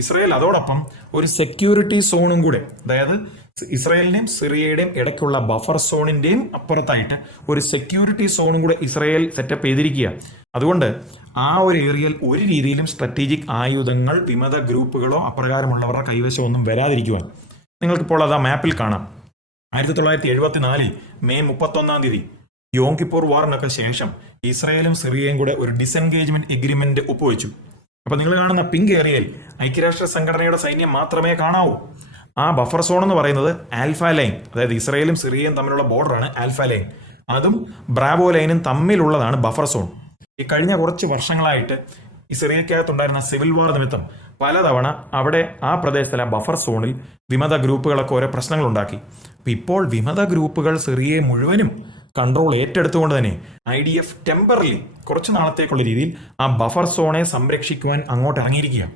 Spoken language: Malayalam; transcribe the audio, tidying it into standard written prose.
ഇസ്രയേൽ അതോടൊപ്പം ഒരു സെക്യൂരിറ്റി സോണും കൂടെ, അതായത് ഇസ്രയേലിന്റെയും സിറിയയുടെയും ഇടയ്ക്കുള്ള ബഫർ സോണിന്റെയും അപ്പുറത്തായിട്ട് ഒരു സെക്യൂരിറ്റി സോണും കൂടെ ഇസ്രയേൽ സെറ്റപ്പ് ചെയ്തിരിക്കുക. അതുകൊണ്ട് ആ ഒരു ഏരിയയിൽ ഒരു രീതിയിലും സ്ട്രാറ്റജിക് ആയുധങ്ങൾ വിമത ഗ്രൂപ്പുകളോ അപ്രകാരമുള്ളവരുടെ കൈവശമോ ഒന്നും വരാതിരിക്കുവാൻ. നിങ്ങൾക്കിപ്പോൾ അത് ആ മാപ്പിൽ കാണാം. 1974 മെയ് 31 യോം കിപ്പൂർ വാറിനൊക്കെ ശേഷം ഇസ്രയേലും സിറിയയും കൂടെ ഒരു ഡിസെൻഗേജ്മെന്റ് എഗ്രിമെന്റ് ഒപ്പുവെച്ചു. അപ്പൊ നിങ്ങൾ കാണുന്ന പിങ്ക് ഏരിയയിൽ ഐക്യരാഷ്ട്ര സംഘടനയുടെ സൈന്യം മാത്രമേ കാണാവൂ. ആ ബഫർ സോൺ എന്ന് പറയുന്നത് ആൽഫ ലൈൻ, അതായത് ഇസ്രയേലും സിറിയയും തമ്മിലുള്ള ബോർഡറാണ് ആൽഫ ലൈൻ. അതും ബ്രാവോ ലൈനും തമ്മിലുള്ളതാണ് ബഫർ സോൺ. ഈ കഴിഞ്ഞ കുറച്ച് വർഷങ്ങളായിട്ട് ഈ സിറിയക്കകത്തുണ്ടായിരുന്ന സിവിൽ വാർ നിമിത്തം പലതവണ അവിടെ ആ പ്രദേശത്തിലെ ബഫർ സോണിൽ വിമത ഗ്രൂപ്പുകളൊക്കെ ഓരോ പ്രശ്നങ്ങൾ ഉണ്ടാക്കി. അപ്പം ഇപ്പോൾ വിമത ഗ്രൂപ്പുകൾ സിറിയയെ മുഴുവനും കൺട്രോൾ ഏറ്റെടുത്തുകൊണ്ട് തന്നെ IDF ടെമ്പറലി കുറച്ച് നാളത്തേക്കുള്ള രീതിയിൽ ആ ബഫർ സോണെ സംരക്ഷിക്കുവാൻ അങ്ങോട്ട് ഇറങ്ങിയിരിക്കുകയാണ്.